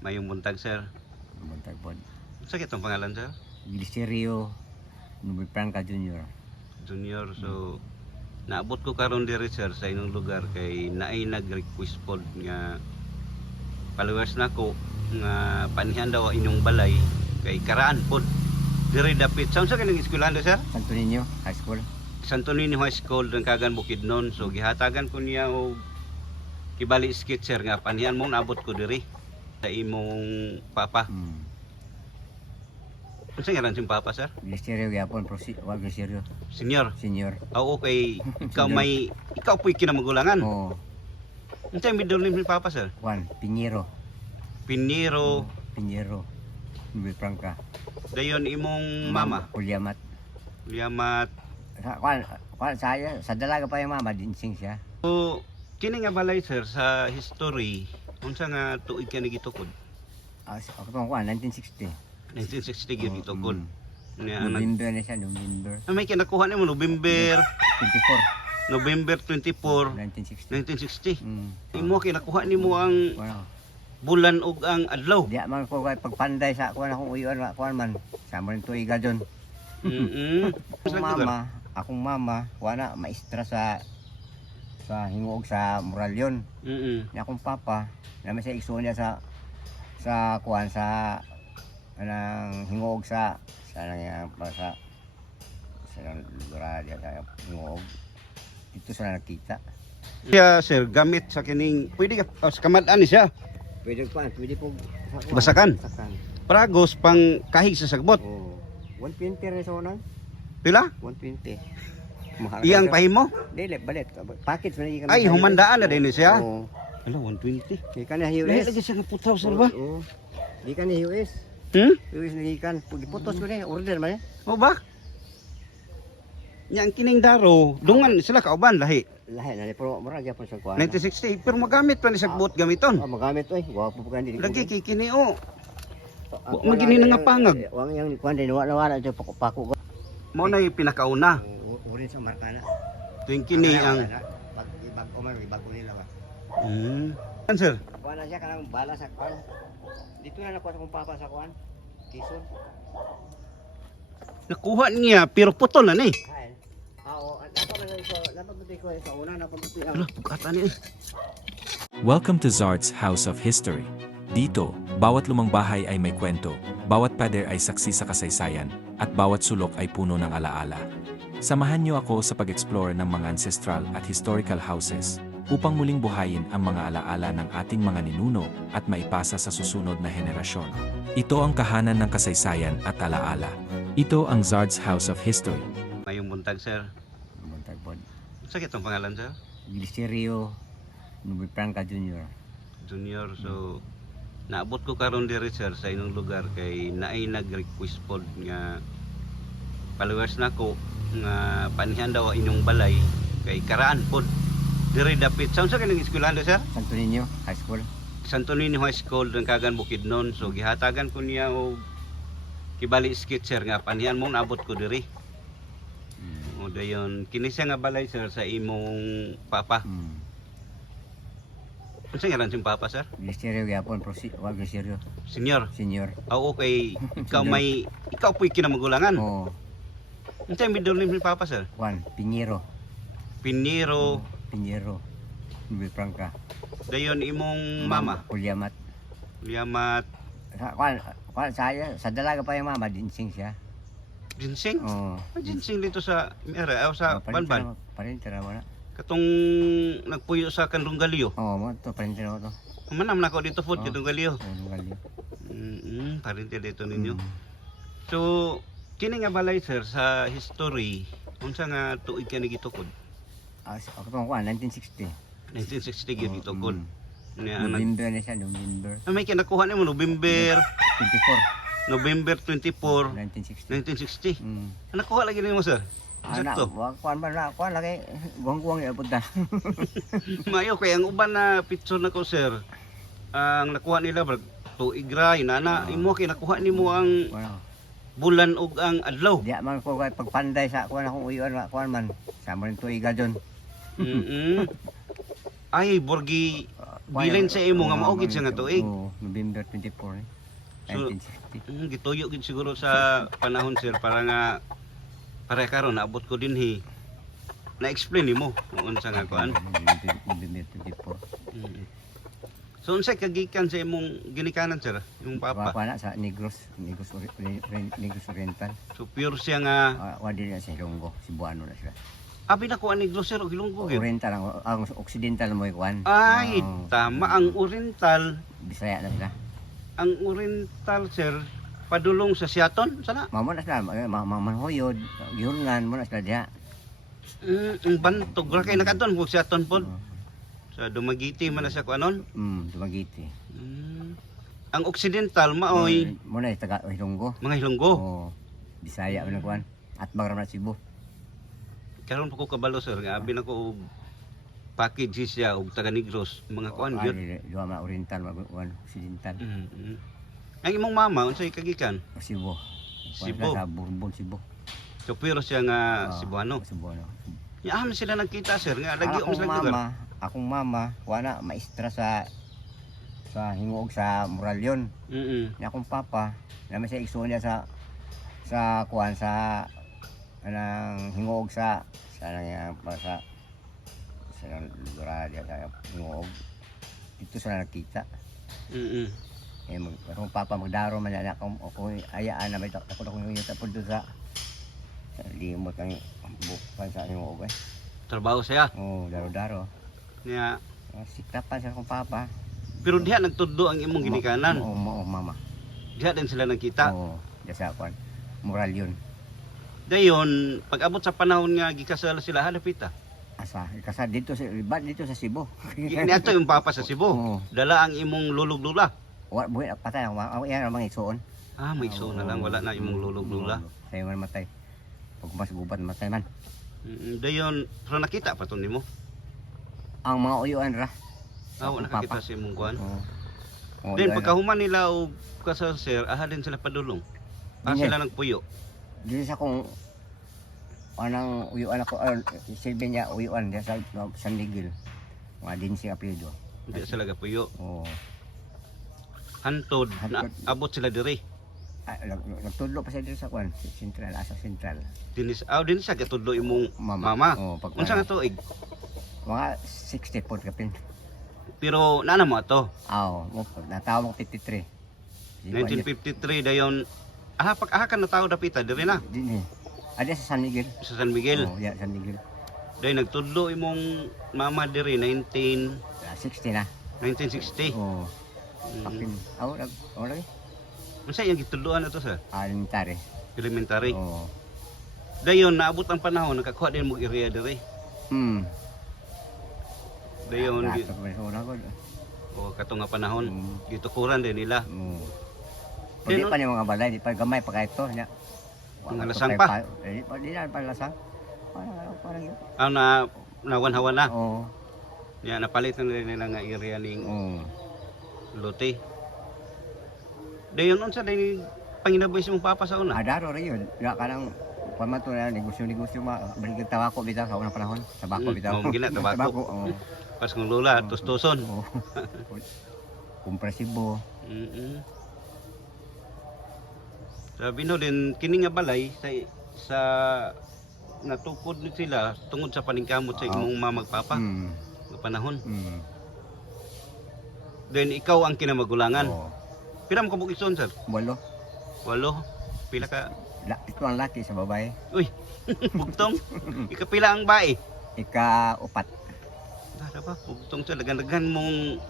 Mayong buntag, sir. Buntag po. Sakit ang pangalan, sir? Gilisterio Nubel Franca Jr. Junior. So, naabot ko karon diri, sir, sa inyong lugar kay naay nag-request pod nga followers nako nga panihan daw ang inyong balay kay karaan pod diri dapit. Sa unsa kanang eskwelahan, sir? Santo Niño High School. Santo Niño High School ng Kagan Bukidnon. So gihatagan ko niya og kibali sketcher nga panihan mo naabot ko diri sa imong papa. Unsa nga ran sing papa, sir? Gilisterio gyapon wag Gilisterio Senior. Senior. Okay, ikaw po'y kinamagulangan. Oh, Unsa ang middle name ni papa, sir? Juan Piñero. Pinero. Piñero Nubel Franca. Dayon imong mama. Pulyamat. Liamat. Kuan saya sa dalaga pa yung mama dinsing siya. So, kini nga balay, sir, sa history, unsa nga tuig ka nagitukod? Ako tong kuan 1960. 1960 gyud gitukod. Niya November na siya, November may kinakuha nimo November 24, November 24, 1960. 1960. Imo kinakuha nimo ang Wow. bulan ug ang adlaw. Di man ko kay pagpanday sa kuan akong uyon kuan man. Sa mo rin tuiga jon. Akong mama wala maestra sa hinguog sa Moralyon. Ni akong papa na may sa igsoon niya sa kuan sa anang hinguog sa lugar dia sa hinguog. Dito sa nakita. Siya, sir, gamit sa kining pwede ka sa kamad-an siya. Pwede po Basakan. Basakan. Pragos pang kahig sa sagbot. Oh. 120 rin sa unang. Pila? 120. Mahal. Iyang pahimo? Dili balik. Package man ikan. Ay, humandaan na din siya. Oo. Ala, 120. Di ka na Lahi US. lagi siya nga putaw, sir ba? Oo. Di ka na US. US na ikan. Putos ko na order man. O ba? Yang kining daro, dungan sila kauban lahi. Lahi na pero mura gyapon sa kuan. 1960 pero magamit pa ni sagbot gamiton. Magamit oy. Gwapo pa kanди. Lagi kikini o. Magini na nga pangag. Wang yang kuan din wala sa pako. Mao na yung pinakauna. Uri sa markana. Tuwing kini ang bag o man bag nila ba. Sir, Kuan na siya kanang bala sa kuan. Dito na nakuha sa kong papa sa kuan. Kison. nakuha niya pero putol na ni. Kain. Oo, napagbuti ko sa una napagbuti ang. Ala, bugata ni. Welcome to Zard's House of History. Dito, bawat lumang bahay ay may kwento, bawat pader ay saksi sa kasaysayan, at bawat sulok ay puno ng alaala. Samahan niyo ako sa pag-explore ng mga ancestral at historical houses upang muling buhayin ang mga alaala ng ating mga ninuno at maipasa sa susunod na henerasyon. Ito ang kahanan ng kasaysayan at alaala. Ito ang Zard's House of History. Mayong buntag, sir. Buntag po. Sakit ang pangalan, sir? Gilisterio Nubel Franca Jr. Junior. So, naabot ko karon diri, sir, sa inyong lugar kay naay nag-request pod nga followers nako nga panihan daw ang inyong balay kay karaan pod diri dapit. Sa unsa kanang eskwelahan, sir? Santo Niño High School. Santo Niño High School ng Kagan Bukidnon. So gihatagan ko niya og kibali sketcher nga panihan mo naabot ko diri. O dayon kini siya nga balay, sir, sa imong papa. Unsa nga ran sing papa, sir? Gilisterio gyapon wag Gilisterio Senior. Senior. Okay, ikaw po'y kinamagulangan. Oh, Unsa ang middle name ni papa, sir? Juan Piñero. Pinero. Piñero Nubel Franca. Dayon imong mama. Pulyamat. Liamat. Kuan saya sa dalaga pa yung mama dinsing siya. Ginseng? Oh. Ginseng dito sa Mera, sa Banban. Parintera mo na. Katong nagpuyo sa Kandunggalio. Oh, mo to parintera mo to. Manam na ako dito food, Kandunggalio. Nunggalyo. Parinti dito ninyo. So, kini nga balay, sir, sa history, unsa nga tuig ka nagitukod? Ako tong kuan 1960. 1960 gyud gitukod. Niya November na siya, November may kinakuha nimo November 24, November 24, 1960. 1960. Nakuha lagi nimo, sir? Anak, Sakto. kuan ba na kuan lagi guwang-guwang ya punta. Mayo kay ang uban na picture nako, sir. Ang nakuha nila brag tuig ra inana imo kay nakuha nimo ang Wow. bulan ug ang adlaw. Di man ko kay pagpanday sa kuan akong uyon kuan man. Sa mo rin tuiga jon. Ay, borgi bilin sa imo nga maugid siya nga tuig. November 24, So, 1960. gituyo gid siguro sa panahon sir para nga para karon naabot ko dinhi. Na-explain nimo kung unsa nga kuan. November 24. So unsay kagikan sa imong ginikanan sir, yung papa? Papa na sa Negros Oriental. So pure siya nga Wadi na sa Ilonggo, Cebuano na sila. abi na ko ani grocer og Ilonggo gyud. Oriental ang Occidental mo ikuan. Ay, tama ang Oriental. Bisaya na sila. Ang Oriental sir padulong sa Siaton sana. Mamo na sila, manhoyod, gihurngan mo na sila diha. Ang bantog ra kay nakadton po Siaton pod. Sa Dumaguete man na sa kuanon. Dumaguete. Ang Occidental maoy Mo na taga Ilonggo. mga Ilonggo. Bisaya man kuan. At Bagram na Cebu. Karon pa ko kabalo sir nga abi na ko og package siya og taga Negros mga kuan gyud. Duha man Oriental, kuan Occidental. Ang imong mama unsay kagikan? Cebu. Cebu. Sa Bourbon, Cebu. So pero siya nga Cebuano. Cebuano. Yaam sila nagkita sir nga lagi sa lugar. Akong mama, wala maestra sa Hingoog sa Moralion. Ni akong papa, naman siya igsoon niya sa kuan sa anang Hingoog sa lugar diya sa Hingoog. Dito sila nakita. Akong papa magdaro man na ako ayaan na may ako yung tapos doon sa limot kang bukan sa Hingoog eh. Trabaho siya. Daro-daro. Niya Sikapan sa akong papa. pero diha nagtudlo ang imong ginikanan. Mama. Diha din sila nagkita. Diya sa kuan. Moralion. Dayon pag abot sa panahon nga gikasal sila halapita. Kasi dito sa Cebu. Niadto yung papa sa Cebu. Dala ang imong lulog lula. Buhay patay ang iyan ang mga igsoon. May igsoon na lang wala na imong lulog lula. Sayo man matay. Pag mas gubat matay man. Dayon pero nakita pa to nimo. Ang mga uyuan ra. Nakakita sa imong kuan. Then pagkahuman nila og kasal sir, ahalin sila padulong. Sila nagpuyo. Dito sa kung anang uyuan ako, silbi niya uyuan diya sa San Miguel. Mga din siya apelyido. Hindi sila gapuyo. Hantod. Abot sila diri. Nagtudlo pa siya dito sa kuan, Central, asa Central. Dinis siya gatudlo imong mama. Unsa nga tuig? Mga 60 po kapin. Pero nana mo ato. Natawa mo 53. 1953 dayon pag kan na tao dapita diri na. Dinhi. Adi sa San Miguel. Sa San Miguel. San Miguel. Dayon nagtudlo imong mama diri 60 na. 1960. Kapin. Lagi. Unsa yung gitudloan ato sir? Elementary. Elementary. Dayon naabot ang panahon nakakuha din mo area diri. Dayon kato nga panahon gitukuran din nila. Pwede pa niya mga balay, di pa gamay pa kahit to. Mga lasang pa? Di na pa lasang. Parang yun. Nawanhawan na? Yan, napalit na nila nga area ning lote. Dayon unsa din panginabuhi sa mong papa sa una? Daro rin yun. Kanang pamato na negosyo balik tabako bitaw sa unang panahon. Tabako bitaw. Gina tabako. Pas ng lula, tustuson. Kompresibo. Sabi no din, kini nga balay sa natukod sila tungod sa paningkamot sa imong mamagpapa nga panahon. Then ikaw ang kinamagulangan. Pila mo kabuk ison sir? 8. Pila ka? Ito ang laki sa babae. Uy, bugtong. Ikapila ang bae? Ika-4. Ba, bugtong sa daghan mong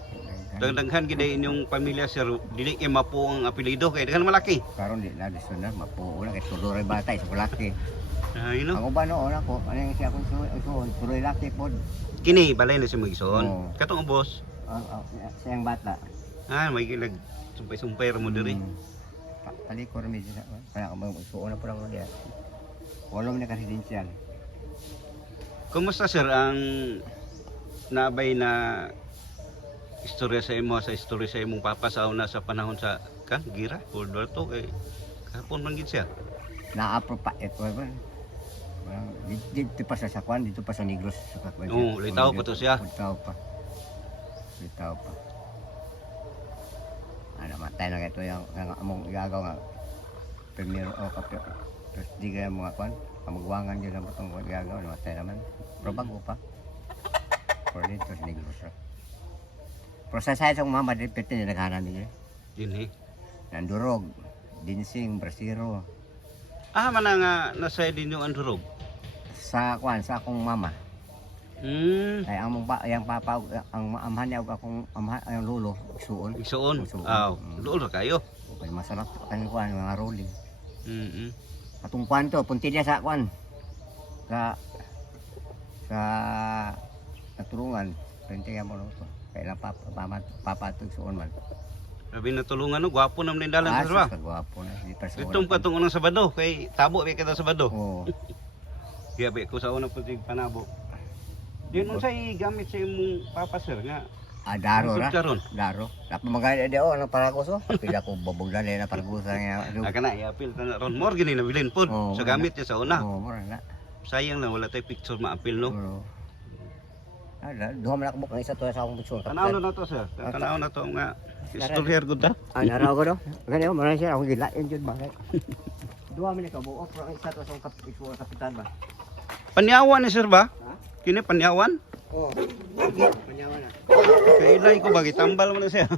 daghan gid inyong pamilya sir, dili kay mapo ang apelyido kay daghan malaki. Karon di na gusto na mapuo na kay tuloy bata sa laki. Ako ba noon ako, ano yung siya akong tuloy laki pod. Kini balay na si Magison. Katong boss. Siyang bata. May gilag sumpay-sumpay mo diri. Talikor medyo na. Kaya magsuon na po lang diya. Wala man na residential. Kumusta sir ang nabay na istorya sa imong papa sa una sa panahon sa gira World War II kay kapon man gid siya. Naapro pa ito ba? Dito pa sa Sakwan, dito pa sa Negros sa Sakwan. Litaw pa to siya. Litaw pa. Bitaw pa. Ano, matay na ito yung among igagaw nga. Primero o kapit. Tapos di kaya mga kwan. Kamagwangan dyan ang batong igagaw. Matay naman. Pero bago pa. For dito, negros ra. Pero sa sayang mga madipit na naghanan din Din eh. Nandurog. Dinsing, Brasiro. Mana nga nasa din yung andurog. Sa kwan, sa akong mama. Ay ang yang papa ang amahan niya ug akong amahan ang lolo suon. Igsuon. Igsuon. Aw, duol ra kayo. Okay, masarap kan kuan mga rolling. Mm. Atong kwan to punti dia sa kwan. Sa naturungan pente ya mo to. Kailan papa to suon man. Sabi na tulungan no, gwapo naman yung dalan sir ba? Gwapo na di personal. Itong katong unang Sabado kay tabo kay kita Sabado. Oh. Kaya ba ko sa unang putig panabo. Di nun say gamit sa imong papa sir nga. Daro ra. Karon. Daro. Dapat magaya dia oh para ko so. Pila ko babugdan na para ko sa nga. Kana i-apil ta na ron more gini na bilin pod Oh, sa gamit niya sa una. Oh, mura na. Sayang lang wala tay picture ma-apil no. Oo. Duha man ako buk isa to sa akong picture. Tanaw na to sir. Tanaw na to nga istorya gud ta. Naraw ko do. Gani mo man siya akong gilain jud ba. Duha man ka buo pero isa to sa akong picture sa kapitan ba. Panyawan ni sir ba? Ha? Kini panyawan? Oh. Panyawa na. Kailay ko ba gitambal mo na siya.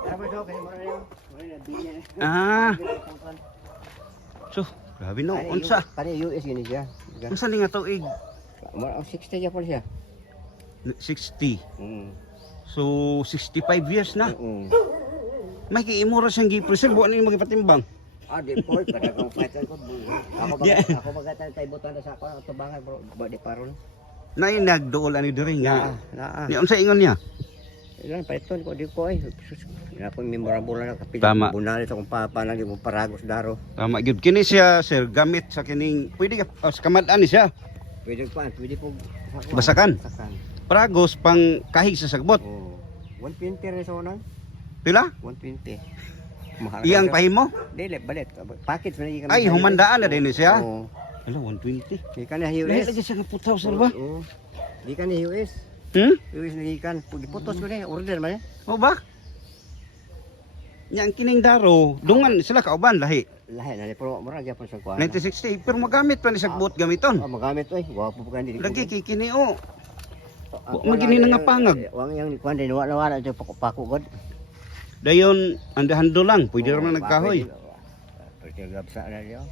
Dapat do kay mura na. Mura na binya. Ah. So, grabe no. Unsa? Kani US gini siya. Unsa ni nga tuig? Mura 60 ya po siya. 60. So 65 years na. May kiimura siyang gi-preserve ano yung magipatimbang. Di po kada kang fighter ko. Ako bagatan tay butan sa ako tubangan bro. Di paron. Nay nagduol ani diri nga. Naa. Ni unsa ingon niya? Ilan paiton ko di ko ay. Ina po memorable na kapila. Tama. Bunal sa kong papa na di mo paragos daro. Tama gyud kini siya sir gamit sa kining pwede ka sa kamad-an ni siya. Pwede po Basakan. Basakan. Pragos pang kahig sa sagbot. Oh. 120 resonan. Pila? 120. Mahal. Iyang pahimo? Dili balit. Package na ikan. Ay humandaan na din ni siya. Oo. Ala 120. Di ka na Dili US. lagi siya nga putaw sir ba? Oo. Di ka na US. US na ikan. Putos ko na order man. O ba? Yang kining daro, dungan sila kauban lahi. Lahi na pero mura gyapon sa kuan. 1960 pero magamit pa ni sagbot gamiton. Magamit oy. Gwapo pa kan di. Lagi kay kini o. Magini na nga pangag. Wang yang kuan din wala jud pako god. Dayon andahando lang, pwede ra man nagkahoy. Pwede gabsa na diyo.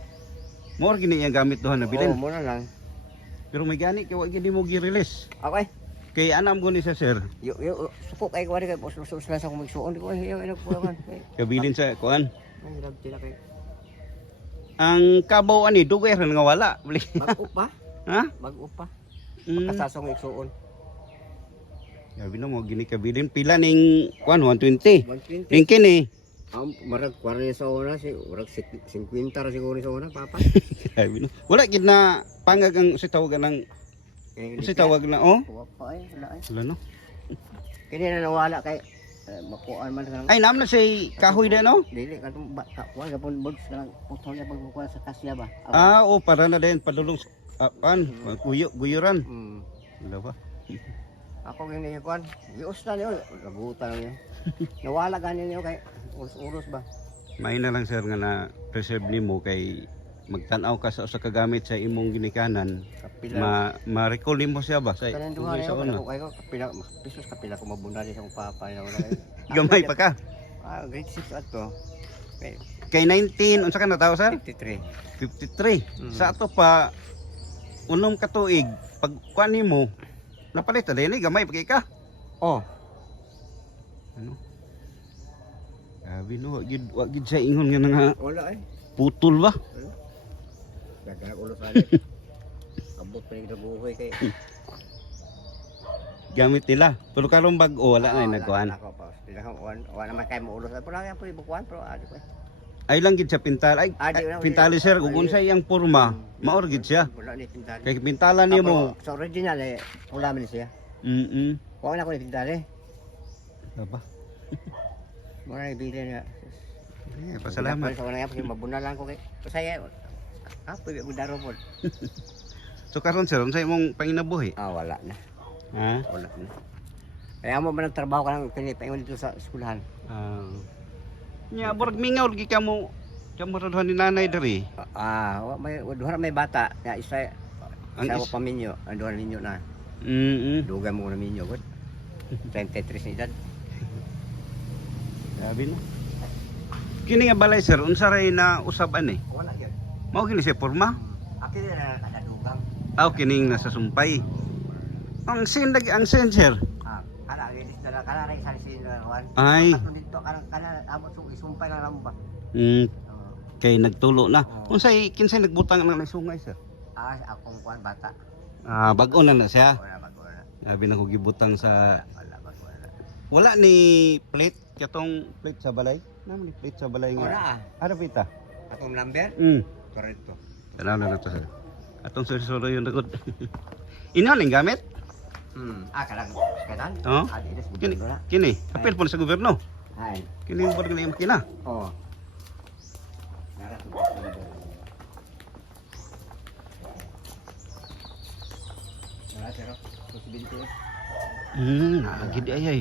More gini yang gamit dohan na Oo, bilin. mura lang. Pero may gani kay wa gini mo gi-release. Okay. Kay anam ko ni sa sir, Yo supo kay kuan kay susus sa akong magsuon ko yo ino ko kan. kabilin sa kuan. Ang hirap sila kay. Ang kabaw ani dugay ra nga wala. Mag-up pa? Ha? Mag-up pa. Mm. Kasasong igsuon. Sabi na mo gini kabilin pila ning kuan 120. 120. Ning kini. Ang marag 40 sa una si urag 50 ra siguro sa una papa. Sabi na. Wala gid na pangag ang si tawagan ng si tawag na oh. Pa ay wala ay. Wala no. Kini na nawala kay makuan man kang Ay nam na say kahoy din no. dili katong kuan gapon bods lang putol niya pagkukuha sa kasya ba. Ah, oh, para na din padulong guyuran. Wala ba? Ako gini kuan, gius na niyo, lagutan niyo. Nawala ganin niyo kay urus-urus ba. May na lang sir nga na preserve nimo kay magtan-aw ka sa usa ka gamit sa imong ginikanan. Kapila. Ma-recall nimo siya ba sa Kanan duha tungkol sa niyo una. kay kapila pisos kapila ko mabunda sa akong papa na wala. Gamay pa ka. Grade 6 ato. Kay 19 unsa ka na tawo sir? 53. 53. Sa ato pa unom ka tuig pag kuan nimo napalit na din gamay pa kay ka. Oh, Ano? Sabi no, wag gid sa ingon nga nga wala ay. putol ba? Dadag ulo sa alit. Abot pa ning buhay kay. Gamit nila. Pero karong bag-o wala na nagkuan. Ako pa. Pila ka wala naman kay mo ulo sa pero lang po ibukuan pero adi ko. Ay lang gid sa pintal. Ay, pintali sir kung unsay ang porma, maor gid siya. Wala ni pintali. Kay pintalan nimo. Sa original eh pula man siya. Wala ko ni pintali. Aba. Mura ibili na. Pasalamat. Sa wala kasi mabuna lang ko kay. Saya pwede ko daro po. So karon sir, unsay imong panginabuhi? Wala na. Ha? Wala na. Kaya mo man nagtrabaho ka lang kinipaingon dito sa eskwelahan. Nya burag mingaw gi kamo radhan ni nanay diri. Duha may bata, ya isa Ang sa is- paminyo, ang duha ninyo na. Duga mo na minyo gud. 33 na edad. Sabi na. Kini nga balay sir, unsa ray na usab ani? Wala gyud. Mao gini siya porma? Akin na kadadugang. Kining nasa sumpay. Ang sin sir. Kana lilis na kana ray sa sin wan. Ay. Katong dito kana abot so isumpay na lang ba. Kay nagtulo na. Oo. Unsay kinsay nagbutang ng sungay sir? Akong kuan bata. Bag-o na siya. Wala bago na. Sabi na ko gibutang sa Wala bago na. wala ni plate katong plate sa balay. Naman ni plate sa balay Wala. nga. Ano pita? Atong number? Correcto. Tanaw na to sir. Atong susulo yung nagod. Ino ning gamit? Kalang kanan. Oo. Dinis Kini, gud na. kini. Apel po na sa gobyerno. Ay. Kini mo na yung makina. Oh. Wala pero possibility. Gid ay.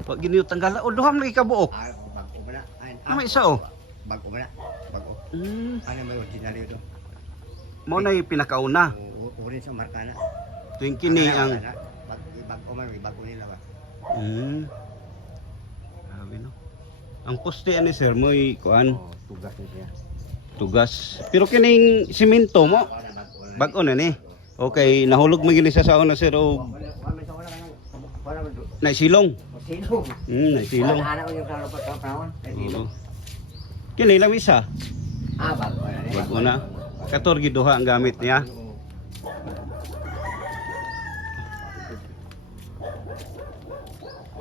Pag giniyo tanggala o duham lagi ka buok. Bago ba na? Ay. Ama isa oh. Bago ba na? Bago. Mm. Ano may original ito? Mao na yung pinakauna. Uri sa marka na. Tuwing kini ang bago man, bago nila ba? Sabi no. Ang poste ani sir mo'y kuan Tugas na siya. tugas. Pero kining simento mo bag-o na ni. Okay, nahulog mo gini sa sauna sir o naisilong. Silong. Naisilong. Anak ko yung kalapat sa panahon. Oo. Kini lang isa. Bago na. Bago na. 14 giduha ang gamit niya.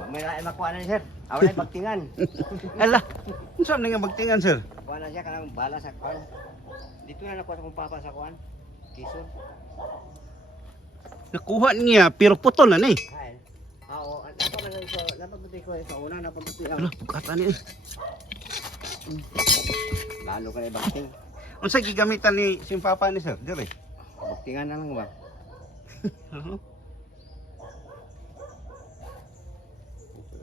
May lain makuha na sir. Awa na bagtingan. Ala, unsa man nga magtingan sir? Kuha na siya kanang bala sa kuan. Dito na nakuha sa kong papa sa kuan. Kison. Nakuha niya pero putol na ni. Ay. Oo, ako na lang so, napagbuti ko sa una napagbuti ang. Ala, bukata ni. Lalo ka na bagting. Unsa gigamitan ni simpapa ni sir? Dire. Bagtingan na lang ba?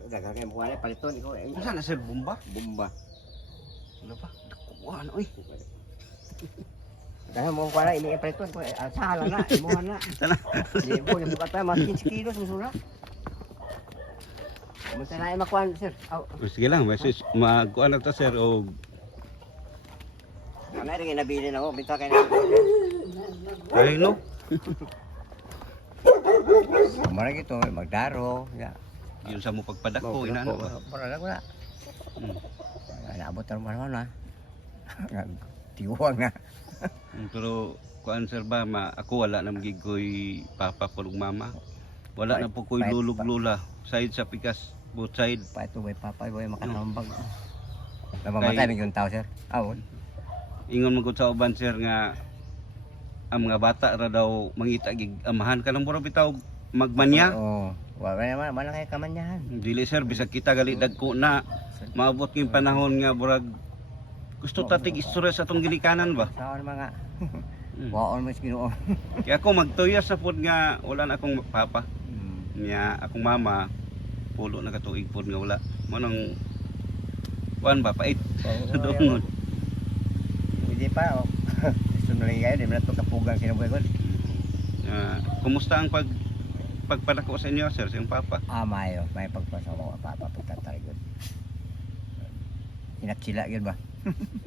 Dagang kay buwan paliton ko. Unsa na sir bomba? Bomba. Ano ba? Nakuha na oy. Dahil mo kuha na ini paliton ko. Sahala na, imuhan na. Di mo ni bukat pa mas 15 kilos musura. Munta na ay makuha sir. Sige lang, message magkuan na ta sir o Ano rin nabili na ako, bita kay na. ay no. Mara gito, magdaro, ya. Yun sa mo pagpadako inano ba. Para lang wala. Naabot na naman na. Tiwang na. Pero kuan sir ba ako wala na magigoy papa ko ug mama. Wala na po ko'y lulog lula. Side sa pikas, both side. Pa ito boy papa boy makatambag. Namamatay mi yung tao sir. Awon. Ingon man gud sa uban sir nga ang mga bata ra daw mangita gig amahan ka lang mura bitaw magmanya. Oo. Wala naman malaki kamanyahan. Dili sir bisag kita gali dagko na maabot yung panahon nga burag gusto tatig istorya sa atong ginikanan ba. Saan mga waon mo Ginoo. Kaya ako magtuyas sa pod nga wala na akong papa. Nya akong mama pulo na katuig pod nga wala. Mo nang kuan ba pait. Doon. Hindi pa. Gusto na rin kayo, di mo na ito kapugang sinabuhay ko. Kumusta ang pagpadako sa inyo sir sa iyong papa? Mayo. May pagpasawa ka papa pagtatay ko. Inatsila yun ba?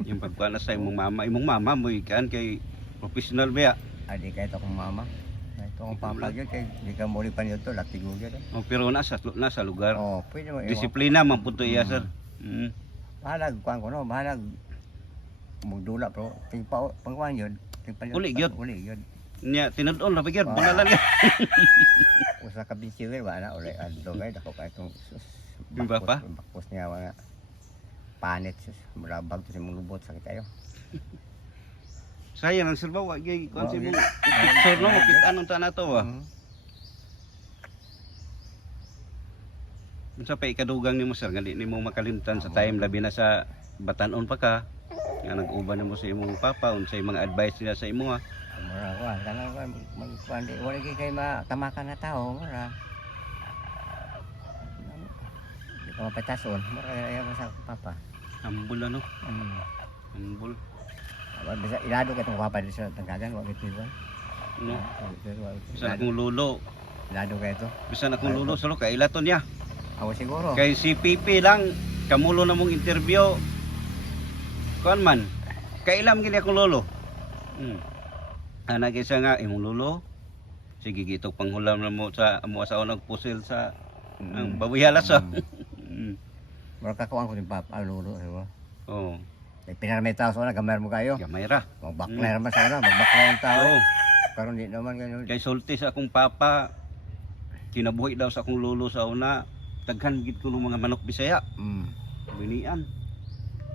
Yung pagkuan na sa imong mama mo ikan kay professional ba? Adi kayo ito kong mama. Ito kong papa yun kay di ka muli pa niyo ito, latigo yun. Pero nasa lugar. Pwede mo. Disiplina man punto iya sir. Bahalag, kuhan ko no, bahalag. Magdula pero pangkuhan yun. Uli yun. Uli yun. Nya tinud-on ra bigyan bunalan niya. Usa ka binsiwe ba na uli adto kay dako kay itong Yung papa? bakpos niya wala. Panit sus, mulabag to sa mga lubot sakit tayo. Sayang ang sir ba wa gyud kuan si mo. Sir no makit anong ta nato ba? Unsa pa ikadugang nimo sir gali nimo makalimtan sa time labi na sa batanon pa ka nga nag-uban nimo sa imong papa unsay mga advice nila sa imo ha. Mura ko kana ko magkuan di wala kay matamakan na tao mura. mga petason, maraya ko sa papa. Ambul ano? Ambul. Bisa ilado ka itong papa dito sa tanggagan, wag ito ba? No. Bisan akong lulo. Ilado ka ito. Bisan akong lulo salo kay ilaton niya. Ako siguro. Kay si Pipi lang kamulo na mong interview. Kuan man. Kay ilam gini akong lolo. Ana kaysa nga imong lolo. Sige gitok panghulam na mo sa amo asawa nagpusil sa ang baboy halas. Mura kakuan ko yung papa, lulo, di ba? Oh, Pinarmay tao sa una, gamay mo kayo. gamay ra. Magbakla naman sa una, magbakla yung tao. Oh, Pero hindi naman ganyan. kay sulti sa akong papa. Kinabuhi daw sa akong lolo sa una. Daghan gid ko ng mga manok Bisaya. Binian.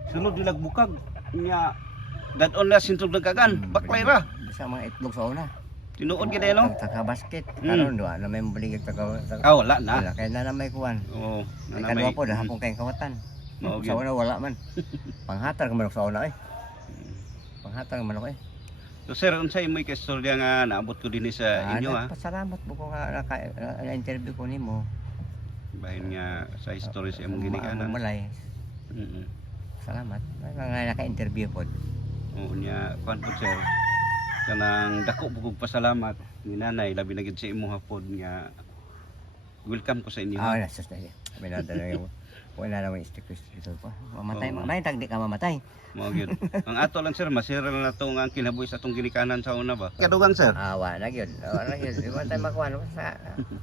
Sulod nilag bukag nya dadon na sintog nagkagan. Baklay ra. Bisa mga itlog sa una. Tinuod gid no. Taga-basket. Karon doa na may mabaligag taga. Ah, wala na. Wala, kaya na may kuwan. Oo. Ay kadua po, hapon kayong kawatan. Mao Sa gyud. una wala man. Panghatar ka manok sa una eh. Panghatar ka manok eh. So sir, unsay imoy kastorya nga naabot ko dinhi sa inyo ha? Pasalamat po ko nga na-interview ko nimo. Bahin nga sa history sa imong Ang ginikanan. malay. Salamat. Nga naka-interview po. Oo niya, kuan po sir. Kanang dako bugog pasalamat ni nanay labi na gid sa imo hapon nga welcome ko sa inyo. Ah, nasus na yun. Binadala yung wala naman stick ito pa. Mamatay, mamatay, tagdi ka mamatay. Mao gyud. Ang ato lang sir, masira na to nga ang kinabuhi sa atong ginikanan sa una ba. Kadugang sir. Ah, wala yun. Wala yun. Wala tayo makuha.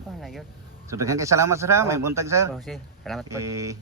Wala yun. So daghang kay salamat sir ha, may buntag sir. Oh, si. Salamat po. Okay.